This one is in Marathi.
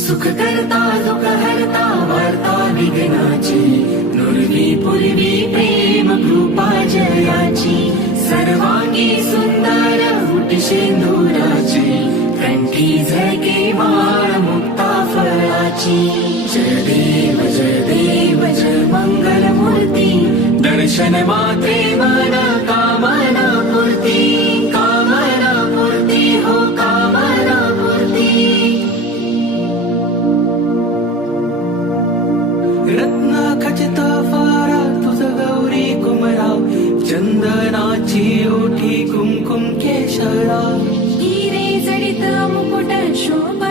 सुख करता दुःख हरता वार्ता विघ्नाची, नुरवी पूर्वी प्रेम कृपा जयाची, सर्वांगी सुंदर उटी शेंदुराची, कंठी झळके माळ मुक्ता फळाची. जय देव जय मंगल मूर्ती, दर्शन मात्रे मन कामना पूर्ती, कामना पूर्ती हो कामना पूर्ती. रत्न खचित फारा तुझ गौरी कुमरा, चंदनाची ओठी कुमकुम केशरा, हिरे जडित मुकुट शोभा